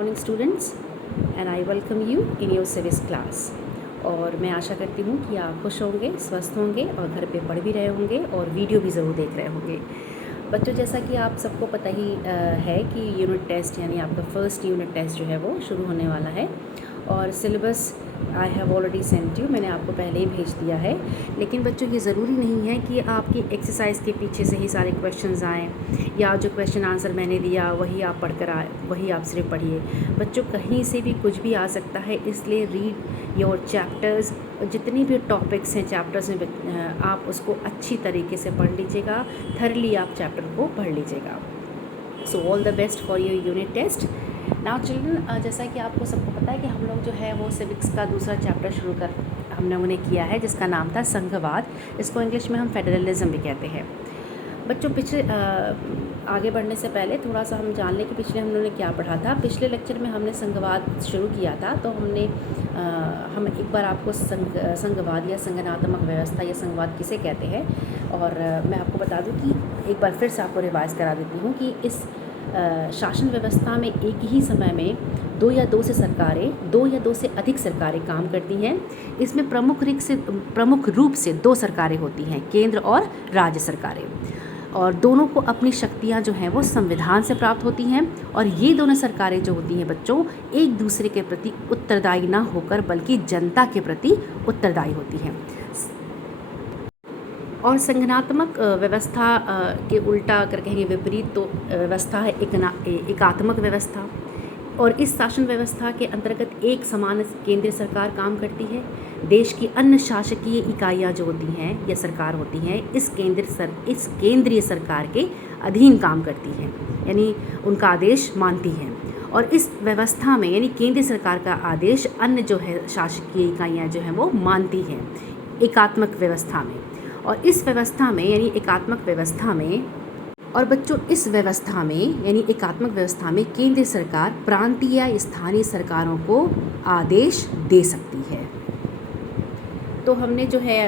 Morning students and I welcome you in your civics class. और मैं आशा करती हूँ कि आप खुश होंगे, स्वस्थ होंगे और घर पे पढ़ भी रहे होंगे और वीडियो भी ज़रूर देख रहे होंगे। बच्चों, जैसा कि आप सबको पता ही है कि यूनिट टेस्ट यानी आपका फर्स्ट यूनिट टेस्ट जो है वो शुरू होने वाला है और syllabus I have already sent you, मैंने आपको पहले ही भेज दिया है। लेकिन बच्चों, ये ज़रूरी नहीं है कि आपकी एक्सरसाइज के पीछे से ही सारे क्वेश्चंस आएँ या जो क्वेश्चन आंसर मैंने दिया वही आप पढ़कर आए, वही आप सिर्फ पढ़िए। बच्चों, कहीं से भी कुछ भी आ सकता है, इसलिए रीड योर चैप्टर्स। जितनी भी टॉपिक्स हैं चैप्टर्स में आप उसको अच्छी तरीके से पढ़ लीजिएगा, थरली आप चैप्टर को पढ़ लीजिएगा। So all the best for your unit test. Now children, जैसा कि आपको सबको पता है कि हम लोग जो है वो सिविक्स का दूसरा चैप्टर शुरू कर हम लोगों ने किया है, जिसका नाम था संघवाद। इसको इंग्लिश में हम फेडरलिज्म भी कहते हैं। बच्चों, पिछले आगे बढ़ने से पहले थोड़ा सा हम जान लें कि पिछले हम लोगों ने क्या पढ़ा था। पिछले लेक्चर में हमने संघवाद शुरू किया था, तो हम एक बार आपको संघवाद या संगठनात्मक व्यवस्था या संघवाद किसे कहते हैं, और मैं आपको बता दूं कि एक बार फिर से आपको रिवाइज़ करा देती हूँ कि इस शासन व्यवस्था में एक ही समय में दो या दो से अधिक सरकारें काम करती हैं। इसमें प्रमुख रूप से दो सरकारें होती हैं, केंद्र और राज्य सरकारें, और दोनों को अपनी शक्तियां जो हैं वो संविधान से प्राप्त होती हैं। और ये दोनों सरकारें जो होती हैं बच्चों, एक दूसरे के प्रति उत्तरदायी ना होकर बल्कि जनता के प्रति उत्तरदायी होती हैं। और संगठनात्मक व्यवस्था के उल्टा अगर कहेंगे विपरीत तो व्यवस्था है एकात्मक व्यवस्था। और इस शासन व्यवस्था के अंतर्गत एक समान केंद्रीय सरकार काम करती है। देश की अन्य शासकीय इकाइयाँ जो होती हैं या सरकार होती हैं इस केंद्रीय सरकार के अधीन काम करती हैं, यानी उनका आदेश मानती हैं। और इस व्यवस्था में यानी केंद्रीय सरकार का आदेश अन्य जो है शासकीय इकाइयाँ जो हैं वो मानती हैं एकात्मक व्यवस्था में। और इस व्यवस्था में यानी एकात्मक व्यवस्था में और बच्चों इस व्यवस्था में यानी एकात्मक व्यवस्था में केंद्रीय सरकार प्रांतीय या स्थानीय सरकारों को आदेश दे सकती है। तो हमने जो है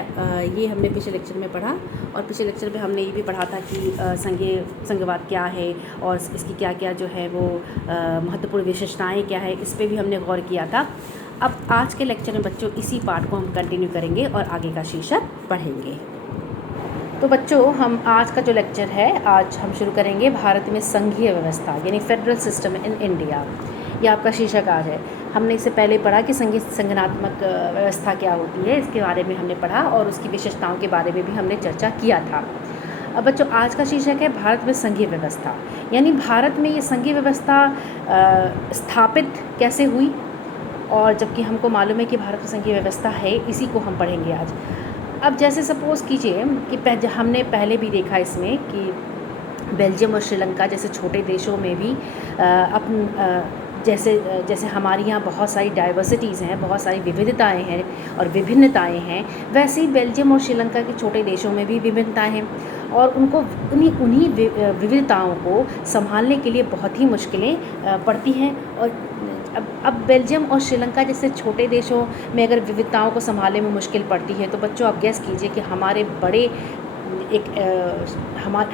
ये हमने पिछले लेक्चर में पढ़ा, और पिछले लेक्चर में हमने ये भी पढ़ा था कि संघवाद क्या है और इसकी क्या क्या जो है वो महत्वपूर्ण विशेषताएं क्या है, इस पर भी हमने गौर किया था। अब आज के लेक्चर में बच्चों इसी पार्ट को हम कंटिन्यू करेंगे और आगे का शीर्षक पढ़ेंगे। तो बच्चों, हम आज का जो लेक्चर है आज हम शुरू करेंगे भारत में संघीय व्यवस्था यानी फेडरल सिस्टम इन इंडिया। ये आपका शीर्षक आज है। हमने इससे पहले पढ़ा कि संगठनात्मक व्यवस्था क्या होती है, इसके बारे में हमने पढ़ा और उसकी विशेषताओं के बारे में भी हमने चर्चा किया था। अब बच्चों, आज का शीर्षक है भारत में संघीय व्यवस्था, यानी भारत में ये संघीय व्यवस्था स्थापित कैसे हुई, और जबकि हमको मालूम है कि भारत में संघीय व्यवस्था है, इसी को हम पढ़ेंगे आज। अब जैसे सपोज़ कीजिए कि हमने पहले भी देखा इसमें कि बेल्जियम और श्रीलंका जैसे छोटे देशों में भी जैसे हमारे यहाँ बहुत सारी डाइवर्सिटीज़ हैं, बहुत सारी विविधताएं हैं और विभिन्नताएं हैं, वैसे ही बेल्जियम और श्रीलंका के छोटे देशों में भी विभिन्नताएं हैं, और उनको उन्हीं विविधताओं को संभालने के लिए बहुत ही मुश्किलें पड़ती हैं। और अब बेल्जियम और श्रीलंका जैसे छोटे देशों में अगर विविधताओं को संभालने में मुश्किल पड़ती है, तो बच्चों आप गैस कीजिए कि हमारे बड़े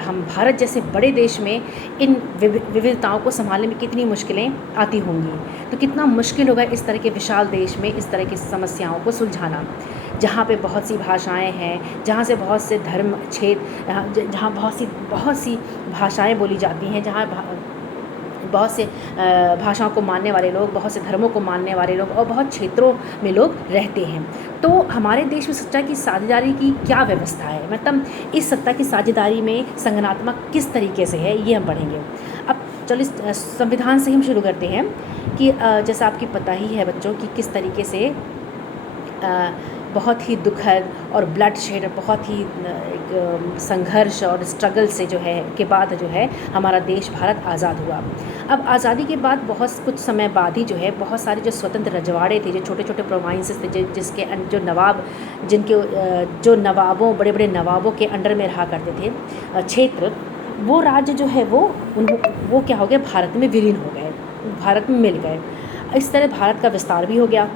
हम भारत जैसे बड़े देश में इन विविधताओं को संभालने में कितनी मुश्किलें आती होंगी। तो कितना मुश्किल होगा इस तरह के विशाल देश में इस तरह की समस्याओं को सुलझाना, जहाँ पे बहुत सी भाषाएं हैं, जहाँ से बहुत से धर्म क्षेत्र, जहाँ बहुत सी भाषाएं बोली जाती हैं, जहाँ बहुत से भाषाओं को मानने वाले लोग, बहुत से धर्मों को मानने वाले लोग और बहुत क्षेत्रों में लोग रहते हैं। तो हमारे देश में सत्ता की साझेदारी की क्या व्यवस्था है, मतलब इस सत्ता की साझेदारी में संगठनात्मक किस तरीके से है, ये हम पढ़ेंगे। अब चलिए संविधान से हम शुरू करते हैं कि जैसा आपकी पता ही है बच्चों कि किस तरीके से बहुत ही दुखद और ब्लड शेड, बहुत ही एक संघर्ष और स्ट्रगल से जो है के बाद जो है हमारा देश भारत आज़ाद हुआ। अब आज़ादी के बाद बहुत कुछ समय बाद ही जो है बहुत सारे जो स्वतंत्र रजवाड़े थे, जो छोटे छोटे प्रोविंसेस थे, जिसके जो नवाब जो नवाबों बड़े बड़े नवाबों के अंडर में रहा करते थे क्षेत्र, वो राज्य जो है वो क्या हो गया, भारत में विलीन हो गए, भारत में मिल गए। इस तरह भारत का विस्तार भी हो गया।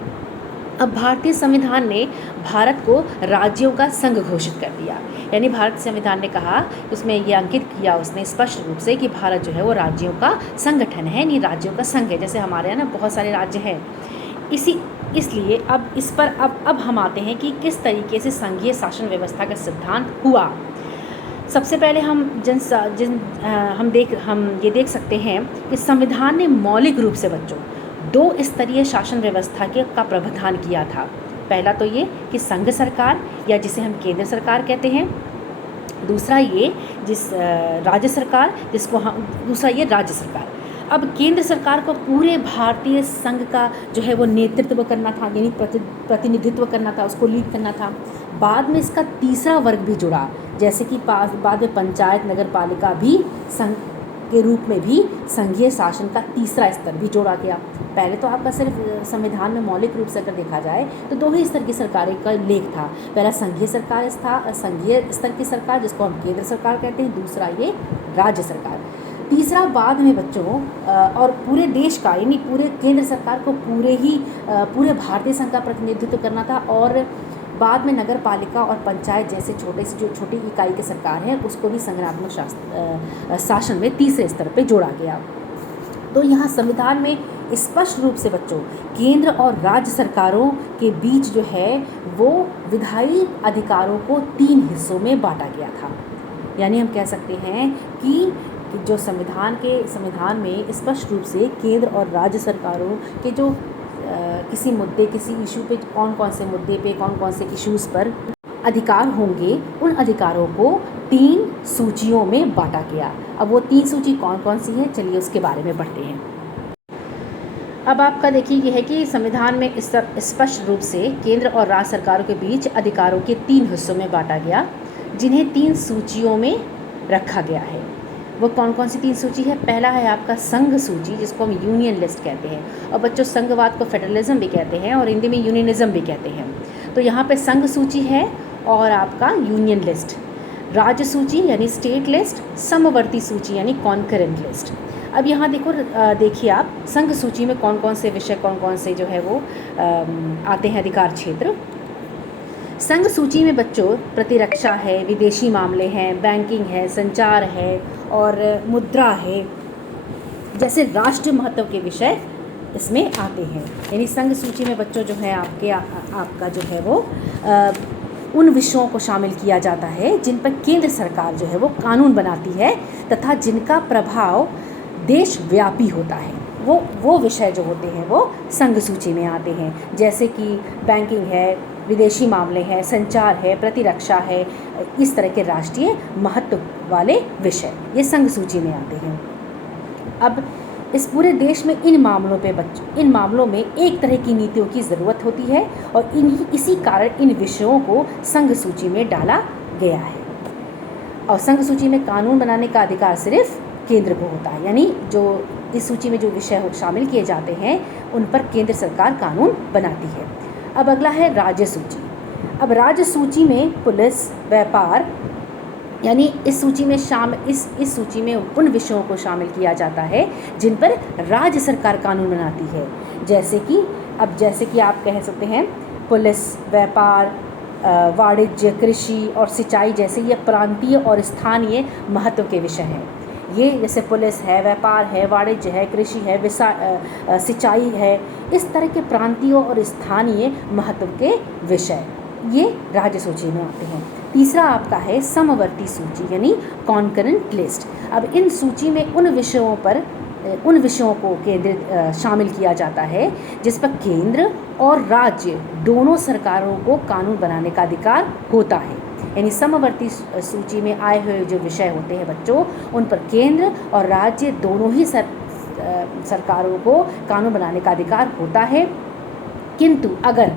अब भारतीय संविधान ने भारत को राज्यों का संघ घोषित कर दिया। यानी भारतीय संविधान ने कहा, उसमें ये अंकित किया उसने स्पष्ट रूप से कि भारत जो है वो राज्यों का संगठन है, नहीं राज्यों का संघ है। जैसे हमारे यहाँ ना बहुत सारे राज्य हैं, इसलिए अब इस पर अब हम आते हैं कि किस तरीके से संघीय शासन व्यवस्था का सिद्धांत हुआ। सबसे पहले हम ये देख सकते हैं कि संविधान ने मौलिक रूप से बच्चों 2 स्तरीय शासन व्यवस्था का प्रावधान किया था। पहला तो ये कि संघ सरकार या जिसे हम केंद्र सरकार कहते हैं, दूसरा ये राज्य सरकार जिसको हम दूसरा ये राज्य सरकार। अब केंद्र सरकार को पूरे भारतीय संघ का जो है वो नेतृत्व करना था, यानी प्रतिनिधित्व करना था, उसको लीड करना था। बाद में इसका तीसरा वर्ग भी जुड़ा, जैसे कि बाद में पंचायत नगर पालिका भी संघ के रूप में भी संघीय शासन का तीसरा स्तर भी जोड़ा गया। पहले तो आपका सिर्फ संविधान में मौलिक रूप से अगर देखा जाए तो 2 ही स्तर की सरकारें का लेख था। पहला संघीय सरकार था, संघीय स्तर की सरकार जिसको हम केंद्र सरकार कहते हैं, दूसरा ये राज्य सरकार। तीसरा बाद में बच्चों और पूरे देश का यानी पूरे केंद्र सरकार को पूरे भारतीय संघ का प्रतिनिधित्व करना था, और बाद में नगर पालिका और पंचायत जैसे छोटी इकाई की सरकार है उसको भी संघरात्मक शासन में तीसरे स्तर पे जोड़ा गया। तो यहाँ संविधान में स्पष्ट रूप से बच्चों केंद्र और राज्य सरकारों के बीच जो है वो विधायी अधिकारों को 3 हिस्सों में बांटा गया था। यानी हम कह सकते हैं कि जो संविधान में स्पष्ट रूप से केंद्र और राज्य सरकारों के जो किसी मुद्दे किसी इशू पे कौन से मुद्दे पे कौन से इश्यूज़ पर अधिकार होंगे, उन अधिकारों को 3 सूचियों में बांटा गया। अब वो 3 सूची कौन सी है, चलिए उसके बारे में पढ़ते हैं। अब आपका देखिए ये है कि संविधान में स्पष्ट रूप से केंद्र और राज्य सरकारों के बीच अधिकारों के 3 हिस्सों में बांटा गया, जिन्हें 3 सूचियों में रखा गया है। वो कौन सी 3 सूची है? पहला है आपका संघ सूची जिसको हम यूनियन लिस्ट कहते हैं, और बच्चों संघवाद को फेडरलिज्म भी कहते हैं और हिंदी में यूनियनिज्म भी कहते हैं। तो यहाँ पे संघ सूची है और आपका यूनियन लिस्ट, राज्य सूची यानी स्टेट लिस्ट, समवर्ती सूची यानी कॉन्करेंट लिस्ट। अब यहाँ देखिए आप संघ सूची में कौन से विषय कौन से जो है वो आते हैं अधिकार क्षेत्र। संघ सूची में बच्चों प्रतिरक्षा है, विदेशी मामले हैं, बैंकिंग है, संचार है और मुद्रा है जैसे राष्ट्रीय महत्व के विषय इसमें आते हैं। यानी संघ सूची में बच्चों जो है आपका जो है वो उन विषयों को शामिल किया जाता है जिन पर केंद्र सरकार जो है वो कानून बनाती है तथा जिनका प्रभाव देशव्यापी होता है। वो विषय जो होते हैं वो संघ सूची में आते हैं, जैसे कि बैंकिंग है, विदेशी मामले हैं, संचार है, प्रतिरक्षा है, इस तरह के राष्ट्रीय महत्व वाले विषय ये संघ सूची में आते हैं। अब इस पूरे देश में इन मामलों में एक तरह की नीतियों की ज़रूरत होती है और इसी कारण इन विषयों को संघ सूची में डाला गया है। और संघ सूची में कानून बनाने का अधिकार सिर्फ केंद्र को होता है, यानी जो इस सूची में जो विषय शामिल किए जाते हैं उन पर केंद्र सरकार कानून बनाती है। अब अगला है राज्य सूची। अब राज्य सूची में पुलिस, व्यापार यानी इस सूची में उन विषयों को शामिल किया जाता है जिन पर राज्य सरकार कानून बनाती है, जैसे कि आप कह सकते हैं पुलिस, व्यापार, वाणिज्य, कृषि और सिंचाई जैसे ये प्रांतीय और स्थानीय महत्व के विषय हैं। ये जैसे पुलिस है, व्यापार है, वाणिज्य है, कृषि है, सिंचाई है, इस तरह के प्रांतीय और स्थानीय महत्व के विषय ये राज्य सूची में आते हैं। तीसरा आपका है समवर्ती सूची यानी कॉन्करेंट लिस्ट। अब इन सूची में उन विषयों को शामिल किया जाता है जिस पर केंद्र और राज्य दोनों सरकारों को कानून बनाने का अधिकार होता है। यानी समवर्ती सूची में आए हुए जो विषय होते हैं बच्चों उन पर केंद्र और राज्य दोनों ही सरकारों को कानून बनाने का अधिकार होता है, किंतु अगर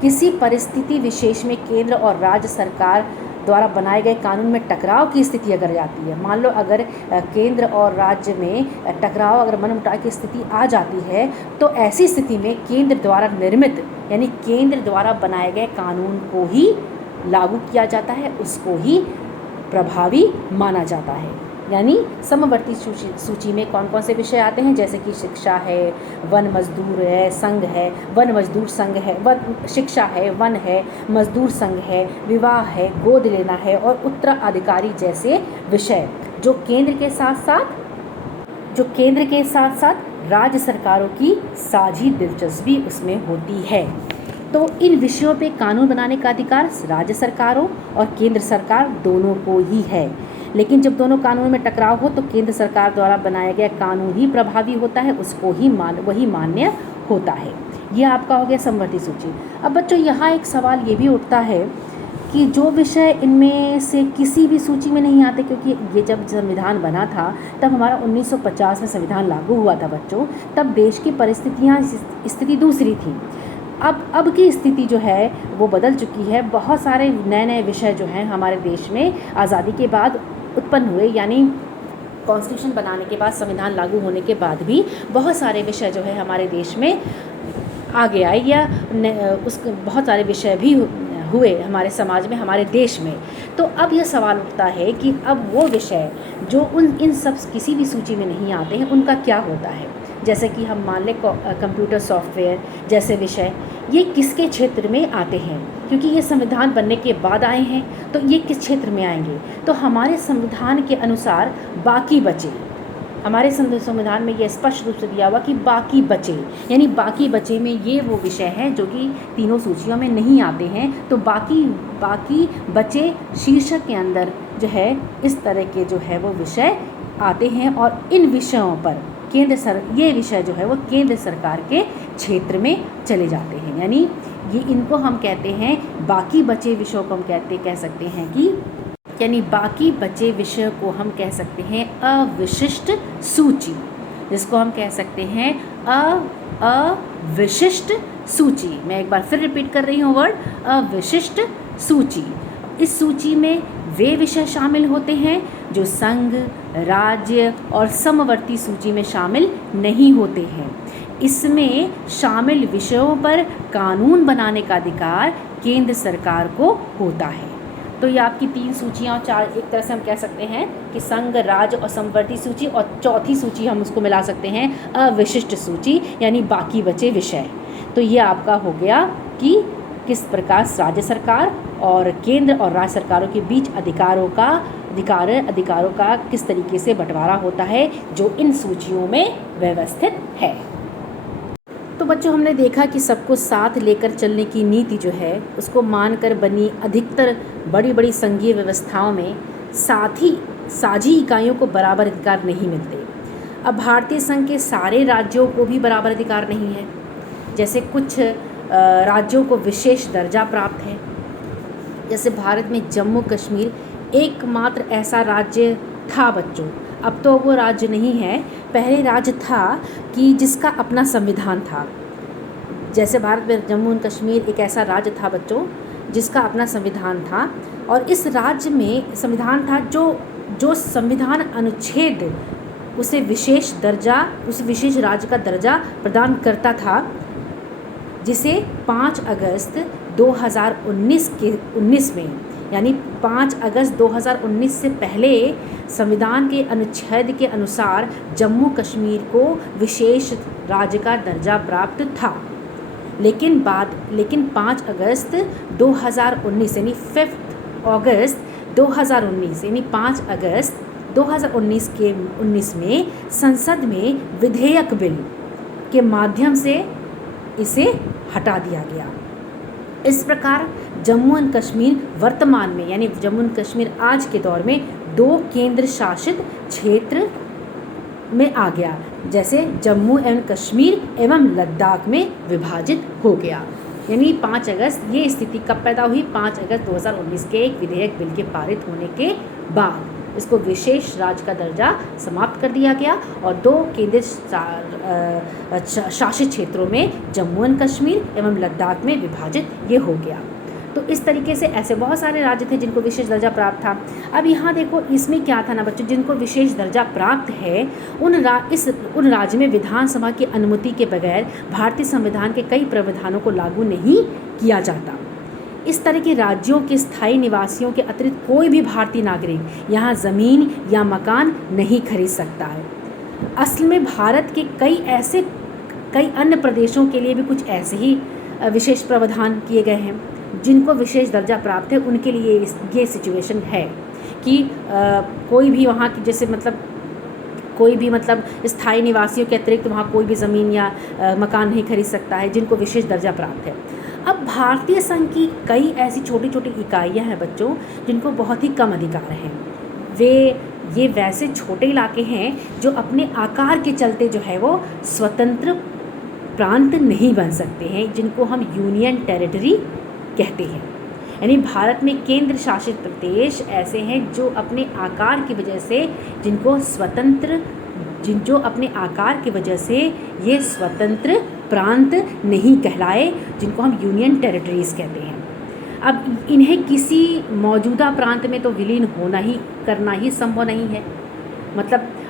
किसी परिस्थिति विशेष में केंद्र और राज्य सरकार द्वारा बनाए गए कानून में टकराव की स्थिति अगर जाती है, मान लो अगर केंद्र और राज्य में टकराव अगर मनमुटाव की स्थिति आ जाती है, तो ऐसी स्थिति में केंद्र द्वारा निर्मित यानी केंद्र द्वारा बनाए गए कानून को ही लागू किया जाता है, उसको ही प्रभावी माना जाता है। यानी समवर्ती सूची में कौन कौन से विषय आते हैं, जैसे कि शिक्षा है, वन मजदूर है, संघ है, वन मजदूर संघ है, वन शिक्षा है, वन है, मजदूर संघ है, विवाह है, गोद लेना है और उत्तराधिकारी जैसे विषय जो केंद्र के साथ साथ राज्य सरकारों की साझी दिलचस्पी उसमें होती है। तो इन विषयों पे कानून बनाने का अधिकार राज्य सरकारों और केंद्र सरकार दोनों को ही है, लेकिन जब दोनों कानूनों में टकराव हो तो केंद्र सरकार द्वारा बनाया गया कानून ही प्रभावी होता है, उसको ही वही मान्य होता है। ये आपका हो गया समवर्ती सूची। अब बच्चों यहाँ एक सवाल ये भी उठता है कि जो विषय इनमें से किसी भी सूची में नहीं आते, क्योंकि ये जब संविधान बना था तब हमारा 1950 में संविधान लागू हुआ था बच्चों, तब देश की स्थिति दूसरी थी। अब की स्थिति जो है वो बदल चुकी है। बहुत सारे नए नए विषय जो हैं हमारे देश में आज़ादी के बाद उत्पन्न हुए, यानी कॉन्स्टिट्यूशन बनाने के बाद, संविधान लागू होने के बाद भी बहुत सारे विषय जो है हमारे देश में आगे आए, या बहुत सारे विषय भी हुए हमारे समाज में, हमारे देश में। तो अब यह सवाल उठता है कि अब वो विषय जो इन सब किसी भी सूची में नहीं आते हैं उनका क्या होता है। जैसे कि हम मान लें कंप्यूटर सॉफ्टवेयर जैसे विषय, ये किसके क्षेत्र में आते हैं, क्योंकि ये संविधान बनने के बाद आए हैं, तो ये किस क्षेत्र में आएंगे। तो हमारे संविधान के अनुसार बाकी बचे, हमारे संविधान में ये स्पष्ट रूप से दिया हुआ कि बाकी बचे, यानी बाकी बचे में ये वो विषय हैं जो कि तीनों सूचियों में नहीं आते हैं। तो बाकी बचे शीर्षक के अंदर जो है इस तरह के जो है वो विषय आते हैं, और इन विषयों पर ये विषय जो है वो केंद्र सरकार के क्षेत्र में चले जाते हैं, यानी ये इनको हम कहते हैं बाकी बचे विषयों को हम कह सकते हैं कि, यानी बाकी बचे विषय को हम कह सकते हैं अविशिष्ट सूची, जिसको हम कह सकते हैं अविशिष्ट सूची। मैं एक बार फिर रिपीट कर रही हूँ वर्ड, अविशिष्ट सूची। इस सूची में वे विषय शामिल होते हैं जो संघ, राज्य और समवर्ती सूची में शामिल नहीं होते हैं। इसमें शामिल विषयों पर कानून बनाने का अधिकार केंद्र सरकार को होता है। तो ये आपकी तीन सूचियाँ और चार, एक तरह से हम कह सकते हैं कि संघ, राज्य और समवर्ती सूची, और चौथी सूची हम उसको मिला सकते हैं अविशिष्ट सूची, यानी बाकी बचे विषय। तो ये आपका हो गया कि किस प्रकार राज्य सरकार और केंद्र और राज्य सरकारों के बीच अधिकारों का किस तरीके से बंटवारा होता है जो इन सूचियों में व्यवस्थित है। तो बच्चों हमने देखा कि सबको साथ लेकर चलने की नीति जो है उसको मानकर बनी अधिकतर बड़ी बड़ी संघीय व्यवस्थाओं में साझी इकाइयों को बराबर अधिकार नहीं मिलते। अब भारतीय संघ के सारे राज्यों को भी बराबर अधिकार नहीं है। जैसे कुछ राज्यों को विशेष दर्जा प्राप्त है, जैसे भारत में जम्मू कश्मीर एकमात्र ऐसा राज्य था बच्चों, अब तो वो राज्य नहीं है, पहले राज्य था कि जिसका अपना संविधान था। जैसे भारत में जम्मू एंड कश्मीर एक ऐसा राज्य था बच्चों जिसका अपना संविधान था, और इस राज्य में संविधान था जो संविधान अनुच्छेद उसे विशेष राज्य का दर्जा प्रदान करता था, जिसे 5 अगस्त 2019 में, यानी 5 अगस्त 2019 से पहले संविधान के अनुच्छेद के अनुसार जम्मू कश्मीर को विशेष राज्य का दर्जा प्राप्त था। लेकिन 5 अगस्त 2019 यानी 5 अगस्त 2019 यानी 5 अगस्त 2019 में संसद में विधेयक बिल के माध्यम से इसे हटा दिया गया। इस प्रकार जम्मू एंड कश्मीर वर्तमान में, यानी जम्मू एंड कश्मीर आज के दौर में 2 केंद्र शासित क्षेत्र में आ गया, जैसे जम्मू एंड कश्मीर एवं लद्दाख में विभाजित हो गया। यानी 5 अगस्त ये स्थिति कब पैदा हुई? 5 अगस्त 2019 के एक विधेयक बिल के पारित होने के बाद इसको विशेष राज्य का दर्जा समाप्त कर दिया गया और 2 केंद्र शासित क्षेत्रों में जम्मू एंड कश्मीर एवं लद्दाख में विभाजित ये हो गया। तो इस तरीके से ऐसे बहुत सारे राज्य थे जिनको विशेष दर्जा प्राप्त था। अब यहाँ देखो इसमें क्या था ना बच्चों, जिनको विशेष दर्जा प्राप्त है उन राज्य में विधानसभा की अनुमति के बगैर भारतीय संविधान के कई प्रावधानों को लागू नहीं किया जाता। इस तरह के राज्यों के स्थायी निवासियों के अतिरिक्त कोई भी भारतीय नागरिक यहाँ ज़मीन या मकान नहीं खरीद सकता है। असल में भारत के कई अन्य प्रदेशों के लिए भी कुछ ऐसे ही विशेष प्रावधान किए गए हैं। जिनको विशेष दर्जा प्राप्त है उनके लिए ये सिचुएशन है कि कोई भी वहाँ की जैसे कोई भी स्थायी निवासियों के अतिरिक्त वहाँ कोई भी ज़मीन या मकान नहीं खरीद सकता है जिनको विशेष दर्जा प्राप्त है। अब भारतीय संघ की कई ऐसी छोटी छोटी इकाइयाँ हैं बच्चों जिनको बहुत ही कम अधिकार हैं। ये वैसे छोटे इलाके हैं जो अपने आकार के चलते जो है वो स्वतंत्र प्रांत नहीं बन सकते हैं, जिनको हम यूनियन टेरिटरी कहते हैं। यानी भारत में केंद्र शासित प्रदेश ऐसे हैं जो अपने आकार की वजह से जो अपने आकार की वजह से ये स्वतंत्र प्रांत नहीं कहलाए, जिनको हम यूनियन टेरिटरीज़ कहते हैं। अब इन्हें किसी मौजूदा प्रांत में तो विलीन करना ही संभव नहीं है।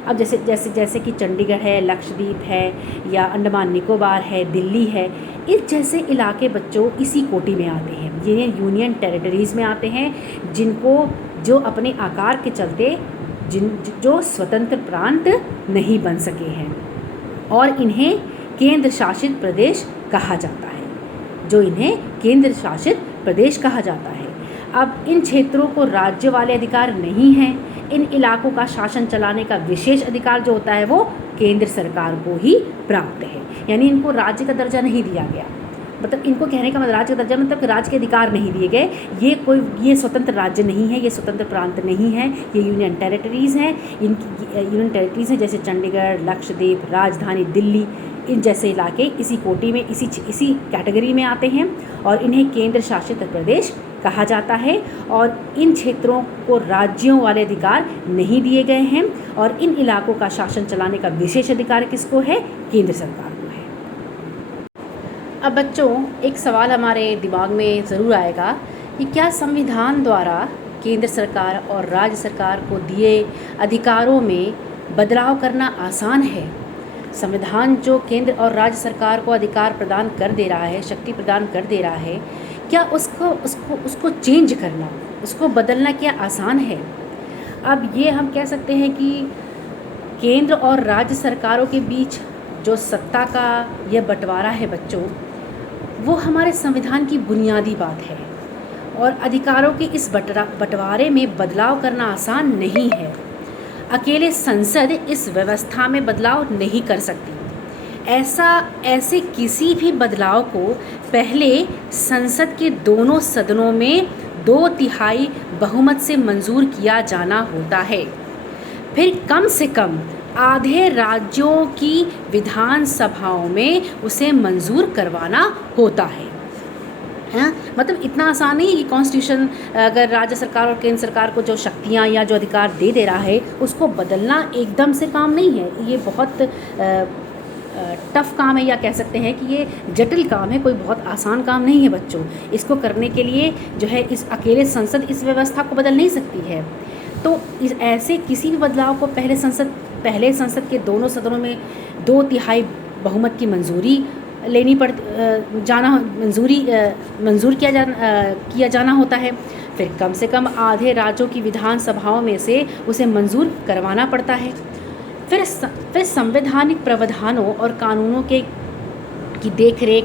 अब जैसे कि चंडीगढ़ है, लक्षद्वीप है या अंडमान निकोबार है, दिल्ली है, इस जैसे इलाके बच्चों इसी कोटि में आते हैं। ये यूनियन टेरिटरीज़ में आते हैं जो अपने आकार के चलते जो स्वतंत्र प्रांत नहीं बन सके हैं और इन्हें केंद्र शासित प्रदेश कहा जाता है। अब इन क्षेत्रों को राज्य वाले अधिकार नहीं हैं। इन इलाकों का शासन चलाने का विशेष अधिकार जो होता है वो केंद्र सरकार को ही प्राप्त है। यानी इनको राज्य का दर्जा नहीं दिया गया। इनको कहने का राज्य का दर्जा कि राज्य के अधिकार नहीं दिए गए। ये स्वतंत्र राज्य नहीं है, ये स्वतंत्र प्रांत नहीं है, ये यूनियन टेरिटरीज़ हैं। यूनियन टेरिटरीज़ हैं जैसे चंडीगढ़, लक्षद्वीप, राजधानी दिल्ली, इन जैसे इलाके इसी कोटि में इसी कैटेगरी में आते हैं और इन्हें केंद्र शासित प्रदेश कहा जाता है। और इन क्षेत्रों को राज्यों वाले अधिकार नहीं दिए गए हैं और इन इलाकों का शासन चलाने का विशेष अधिकार किसको है? केंद्र सरकार को है। अब बच्चों एक सवाल हमारे दिमाग में ज़रूर आएगा कि क्या संविधान द्वारा केंद्र सरकार और राज्य सरकार को दिए अधिकारों में बदलाव करना आसान है? संविधान जो केंद्र और राज्य सरकार को अधिकार प्रदान कर दे रहा है, शक्ति प्रदान कर दे रहा है, क्या उसको चेंज करना, उसको बदलना क्या आसान है? अब ये हम कह सकते हैं कि केंद्र और राज्य सरकारों के बीच जो सत्ता का यह बंटवारा है बच्चों, वो हमारे संविधान की बुनियादी बात है और अधिकारों के इस बंटवारे में बदलाव करना आसान नहीं है। अकेले संसद इस व्यवस्था में बदलाव नहीं कर सकती। ऐसे किसी भी बदलाव को पहले संसद के दोनों सदनों में 2/3 बहुमत से मंजूर किया जाना होता है। फिर कम से कम आधे राज्यों की विधानसभाओं में उसे मंजूर करवाना होता है। हाँ, इतना आसान नहीं है कि कॉन्स्टिट्यूशन अगर राज्य सरकार और केंद्र सरकार को जो शक्तियाँ या जो अधिकार दे रहा है उसको बदलना एकदम से काम नहीं है। ये बहुत टफ़ काम है या कह सकते हैं कि ये जटिल काम है, कोई बहुत आसान काम नहीं है बच्चों। इसको करने के लिए जो है इस अकेले संसद इस व्यवस्था को बदल नहीं सकती है। तो ऐसे किसी भी बदलाव को पहले संसद के दोनों सदनों में 2/3 बहुमत की मंजूर किया जाना होता है। फिर कम से कम आधे राज्यों की विधानसभाओं में से उसे मंजूर करवाना पड़ता है। फिर संवैधानिक प्रावधानों और कानूनों की देखरेख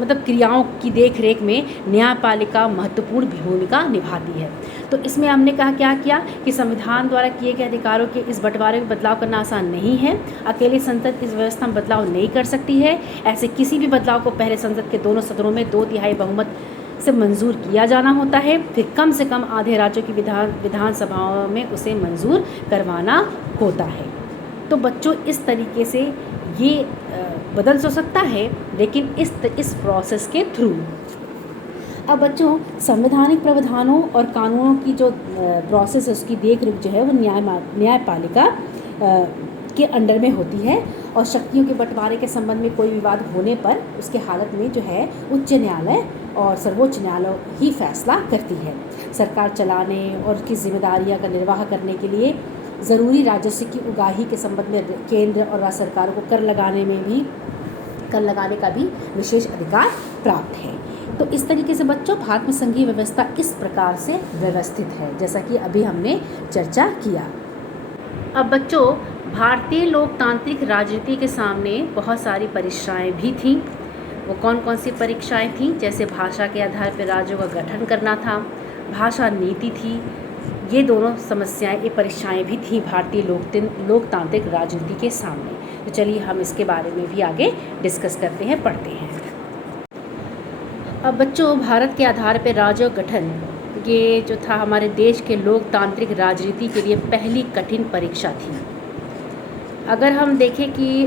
क्रियाओं की देखरेख में न्यायपालिका महत्वपूर्ण भूमिका निभाती है। तो इसमें हमने क्या किया कि संविधान द्वारा किए गए अधिकारों के इस बंटवारे में बदलाव करना आसान नहीं है। अकेले संसद इस व्यवस्था में बदलाव नहीं कर सकती है। ऐसे किसी भी बदलाव को पहले संसद के दोनों सदनों में 2/3 बहुमत से मंजूर किया जाना होता है। फिर कम से कम आधे राज्यों की विधानसभाओं में उसे मंजूर करवाना होता है। तो बच्चों इस तरीके से ये बदल तो सकता है, लेकिन इस प्रोसेस के थ्रू। अब बच्चों संवैधानिक प्रावधानों और कानूनों की जो प्रोसेस है उसकी देखरेख जो है वो न्यायपालिका के अंडर में होती है और शक्तियों के बंटवारे के संबंध में कोई विवाद होने पर उसके हालत में जो है उच्च न्यायालय और सर्वोच्च न्यायालय ही फैसला करती है। सरकार चलाने और उसकी जिम्मेदारियां का निर्वाह करने के लिए ज़रूरी राजस्व की उगाही के संबंध में केंद्र और राज्य सरकारों को कर लगाने का भी विशेष अधिकार प्राप्त है। तो इस तरीके से बच्चों भारत में संघीय व्यवस्था इस प्रकार से व्यवस्थित है, जैसा कि अभी हमने चर्चा किया। अब बच्चों, भारतीय लोकतांत्रिक राजनीति के सामने बहुत सारी परीक्षाएं भी थीं। वो कौन कौन सी परीक्षाएं थीं? जैसे भाषा के आधार पर राज्यों का गठन करना था, भाषा नीति थी। ये दोनों समस्याएं, ये परीक्षाएं भी थी भारतीय लोकतांत्रिक राजनीति के सामने। तो चलिए हम इसके बारे में भी आगे डिस्कस करते हैं, पढ़ते हैं। अब बच्चों, भारत के आधार पर राज्यों का गठन, ये जो था हमारे देश के लोकतांत्रिक राजनीति के लिए पहली कठिन परीक्षा थी। अगर हम देखें कि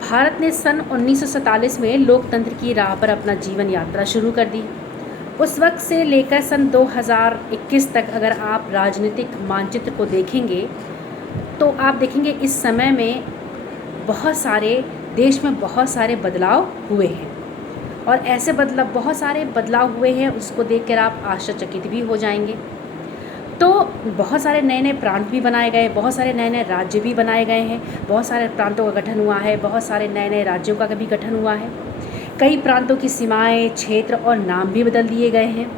भारत ने सन 1947 में लोकतंत्र की राह पर अपना जीवन यात्रा शुरू कर दी। उस वक्त से लेकर सन 2021 तक अगर आप राजनीतिक मानचित्र को देखेंगे तो आप देखेंगे इस समय में देश में बहुत सारे बदलाव हुए हैं। और ऐसे बहुत सारे बदलाव हुए हैं, उसको देखकर आप आश्चर्यचकित भी हो जाएंगे। तो बहुत सारे नए नए प्रांत भी बनाए गए, बहुत सारे नए नए राज्य भी बनाए गए हैं, बहुत सारे प्रांतों का गठन हुआ है, बहुत सारे नए नए राज्यों का भी गठन हुआ है। कई प्रांतों की सीमाएं, क्षेत्र और नाम भी बदल दिए गए हैं।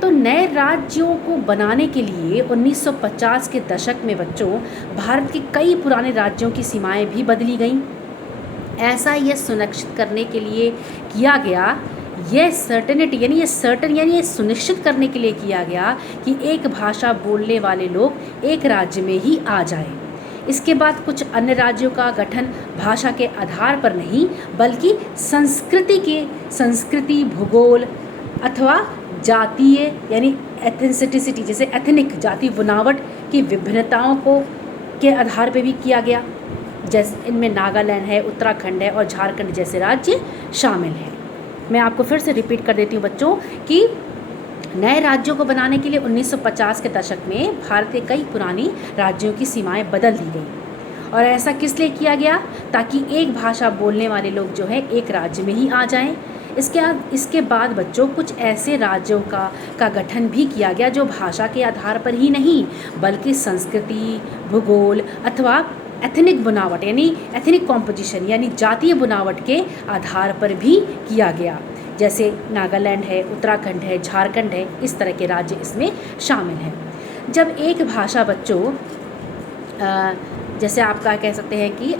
तो नए राज्यों को बनाने के लिए 1950 के दशक में बच्चों भारत के कई पुराने राज्यों की सीमाएं भी बदली गईं। ऐसा यह सुनिश्चित करने के लिए किया गया, ये सुनिश्चित करने के लिए किया गया कि एक भाषा बोलने वाले लोग एक राज्य में ही आ जाएं। इसके बाद कुछ अन्य राज्यों का गठन भाषा के आधार पर नहीं बल्कि संस्कृति, भूगोल अथवा जातीय यानी एथनिसिटी, जैसे एथनिक जाति बनावट की विभिन्नताओं के आधार पर भी किया गया। जैसे इनमें नागालैंड है, उत्तराखंड है और झारखंड जैसे राज्य शामिल हैं। मैं आपको फिर से रिपीट कर देती हूँ बच्चों कि नए राज्यों को बनाने के लिए 1950 के दशक में भारत के कई पुरानी राज्यों की सीमाएं बदल दी गई। और ऐसा किस लिए किया गया? ताकि एक भाषा बोलने वाले लोग जो है एक राज्य में ही आ जाएं। इसके बाद बच्चों कुछ ऐसे राज्यों का गठन भी किया गया जो भाषा के आधार पर ही नहीं बल्कि संस्कृति, भूगोल अथवा एथनिक बनावट यानी एथनिक कॉम्पोजिशन यानी जातीय बनावट के आधार पर भी किया गया। जैसे नागालैंड है, उत्तराखंड है, झारखंड है, इस तरह के राज्य इसमें शामिल हैं। जब एक भाषा बच्चों जैसे आपका कह सकते हैं कि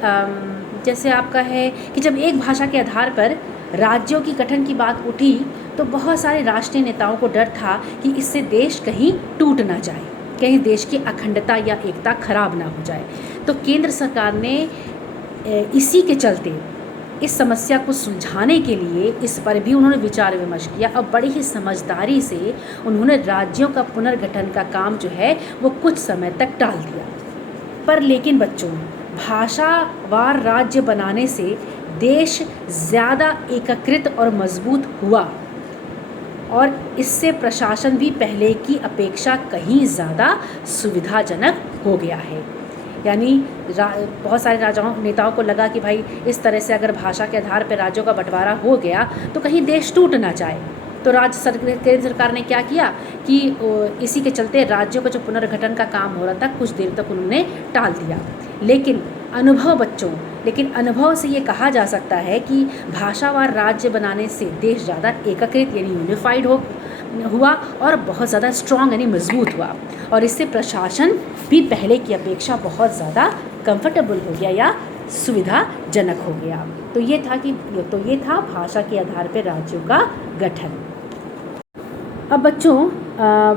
जैसे आपका है कि जब एक भाषा के आधार पर राज्यों की गठन की बात उठी तो बहुत सारे राष्ट्रीय नेताओं को डर था कि इससे देश कहीं टूट ना जाए, कहीं देश की अखंडता या एकता खराब ना हो जाए। तो केंद्र सरकार ने इसी के चलते इस समस्या को सुलझाने के लिए इस पर भी उन्होंने विचार विमर्श किया और बड़ी ही समझदारी से उन्होंने राज्यों का पुनर्गठन का काम जो है वो कुछ समय तक टाल दिया। पर लेकिन बच्चों, भाषावार राज्य बनाने से देश ज़्यादा एकीकृत और मजबूत हुआ और इससे प्रशासन भी पहले की अपेक्षा कहीं ज़्यादा सुविधाजनक हो गया है। यानी बहुत सारे नेताओं को लगा कि भाई इस तरह से अगर भाषा के आधार पर राज्यों का बंटवारा हो गया तो कहीं देश टूट ना जाए। तो केंद्र सरकार ने क्या किया कि इसी के चलते राज्यों का जो पुनर्गठन का काम हो रहा था कुछ देर तक उन्होंने टाल दिया। लेकिन अनुभव से ये कहा जा सकता है कि भाषावार राज्य बनाने से देश ज़्यादा एकीकृत यानी यूनिफाइड हुआ और बहुत ज़्यादा स्ट्रॉन्ग यानी मजबूत हुआ और इससे प्रशासन भी पहले की अपेक्षा बहुत ज़्यादा कंफर्टेबल हो गया या सुविधाजनक हो गया। तो ये था भाषा के आधार पर राज्यों का गठन। अब बच्चों,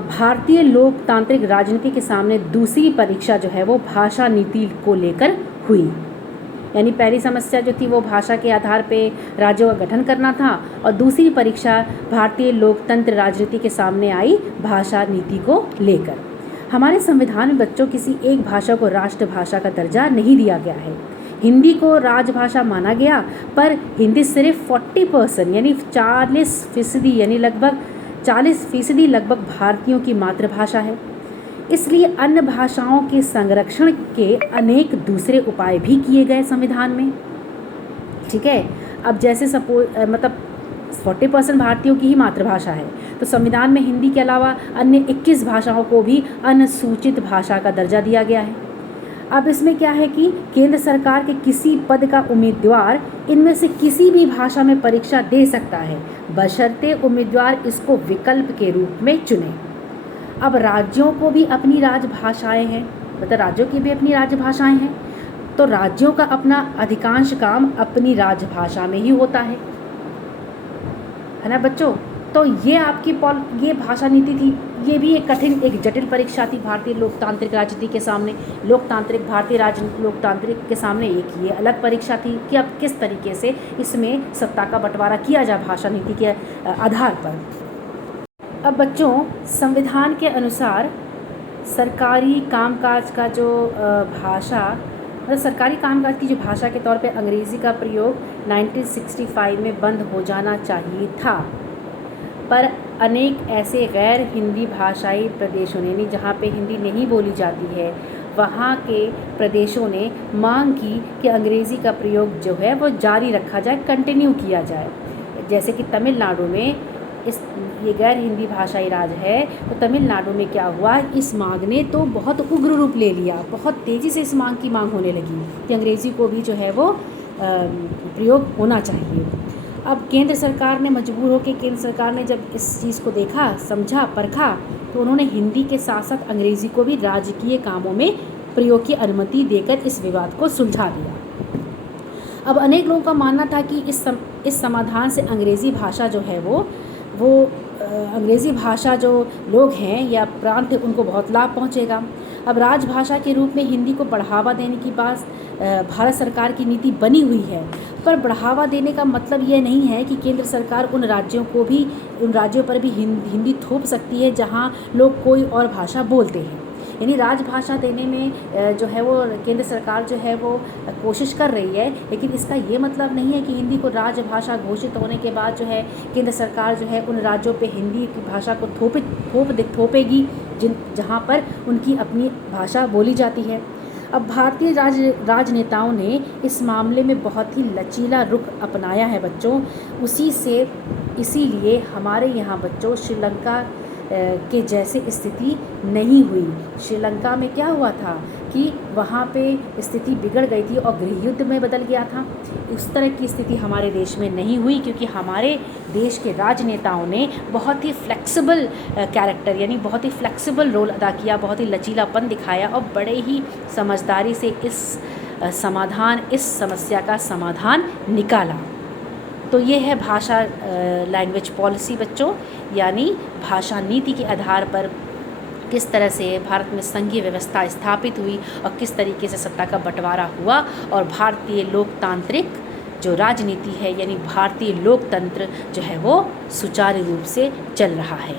भारतीय लोकतांत्रिक राजनीति के सामने दूसरी परीक्षा जो है वो भाषा नीति को लेकर हुई। यानी पहली समस्या जो थी वो भाषा के आधार पे राज्यों का गठन करना था और दूसरी परीक्षा भारतीय लोकतंत्र राजनीति के सामने आई भाषा नीति को लेकर। हमारे संविधान में बच्चों किसी एक भाषा को राष्ट्रभाषा का दर्जा नहीं दिया गया है। हिंदी को राजभाषा माना गया पर हिंदी सिर्फ 40% यानी 40% यानी लगभग 40% लगभग भारतीयों की मातृभाषा है। इसलिए अन्य भाषाओं के संरक्षण के अनेक दूसरे उपाय भी किए गए संविधान में। ठीक है, अब जैसे 40% भारतीयों की ही मातृभाषा है तो संविधान में हिंदी के अलावा अन्य 21 भाषाओं को भी अनुसूचित भाषा का दर्जा दिया गया है। अब इसमें क्या है कि केंद्र सरकार के किसी पद का उम्मीदवार इनमें से किसी भी भाषा में परीक्षा दे सकता है, बशर्ते उम्मीदवार इसको विकल्प के रूप में चुने। अब राज्यों को भी अपनी राजभाषाएं हैं, मतलब राज्यों की भी अपनी राजभाषाएं हैं, तो राज्यों का अपना अधिकांश काम अपनी राजभाषा में ही होता है ना बच्चों। तो ये आपकी ये भाषा नीति थी। ये भी एक कठिन, एक जटिल परीक्षा थी भारतीय लोकतांत्रिक राजनीति के सामने, लोकतांत्रिक के सामने एक ये अलग परीक्षा थी कि अब किस तरीके से इसमें सत्ता का बंटवारा किया जाए भाषा नीति के आधार पर। अब बच्चों, संविधान के अनुसार सरकारी कामकाज का जो सरकारी कामकाज की जो भाषा के तौर पे अंग्रेज़ी का प्रयोग 1965 में बंद हो जाना चाहिए था, पर अनेक ऐसे गैर हिंदी भाषाई प्रदेशों ने, जहाँ पे हिंदी नहीं बोली जाती है, वहाँ के प्रदेशों ने मांग की कि अंग्रेज़ी का प्रयोग जो है वो जारी रखा जाए, कंटिन्यू किया जाए। जैसे कि तमिलनाडु में ये गैर हिंदी भाषाई राज्य है, तो तमिलनाडु में क्या हुआ, इस मांग ने तो बहुत उग्र रूप ले लिया, बहुत तेज़ी से इस मांग की मांग होने लगी कि अंग्रेज़ी को भी जो है वो प्रयोग होना चाहिए। अब केंद्र सरकार ने मजबूर होकर, केंद्र सरकार ने जब इस चीज़ को देखा, समझा, परखा, तो उन्होंने हिंदी के साथ साथ अंग्रेज़ी को भी राजकीय कामों में प्रयोग की अनुमति देकर इस विवाद को सुलझा दिया। अब अनेक लोगों का मानना था कि इस समाधान से अंग्रेज़ी भाषा जो है वो अंग्रेज़ी भाषा जो लोग हैं या प्रांत उनको बहुत लाभ पहुंचेगा। अब राजभाषा के रूप में हिंदी को बढ़ावा देने की बात भारत सरकार की नीति बनी हुई है, पर बढ़ावा देने का मतलब ये नहीं है कि केंद्र सरकार उन राज्यों पर भी हिंदी थोप सकती है जहां लोग कोई और भाषा बोलते हैं। यानी राजभाषा देने में जो है वो केंद्र सरकार जो है वो कोशिश कर रही है, लेकिन इसका ये मतलब नहीं है कि हिंदी को राजभाषा घोषित होने के बाद जो है केंद्र सरकार जो है उन राज्यों पे हिंदी की भाषा को थोपेगी जहाँ पर उनकी अपनी भाषा बोली जाती है। अब भारतीय राजनेताओं ने इस मामले में बहुत ही लचीला रुख अपनाया है बच्चों। इसीलिए हमारे यहाँ बच्चों श्रीलंका के जैसे स्थिति नहीं हुई। श्रीलंका में क्या हुआ था कि वहाँ पे स्थिति बिगड़ गई थी और गृह युद्ध में बदल गया था। उस तरह की स्थिति हमारे देश में नहीं हुई, क्योंकि हमारे देश के राजनेताओं ने बहुत ही फ्लेक्सिबल कैरेक्टर यानी बहुत ही फ्लेक्सिबल रोल अदा किया, बहुत ही लचीलापन दिखाया और बड़े ही समझदारी से इस समस्या का समाधान निकाला। तो ये है भाषा लैंग्वेज पॉलिसी बच्चों, यानी भाषा नीति के आधार पर किस तरह से भारत में संघीय व्यवस्था स्थापित हुई और किस तरीके से सत्ता का बंटवारा हुआ और भारतीय लोकतांत्रिक जो राजनीति है यानी भारतीय लोकतंत्र जो है वो सुचारू रूप से चल रहा है।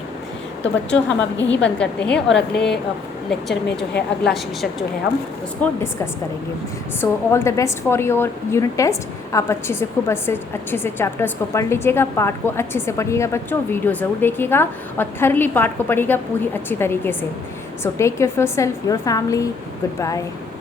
तो बच्चों हम अब यहीं बंद करते हैं और अगले लेक्चर में जो है अगला शीर्षक जो है हम उसको डिस्कस करेंगे। So all the best for your unit test. आप अच्छे से चैप्टर्स को पढ़ लीजिएगा, पार्ट को अच्छे से पढ़िएगा बच्चों, वीडियो ज़रूर देखिएगा और थरली पार्ट को पढ़िएगा पूरी अच्छी तरीके से। So take care of yourself, your family, good bye.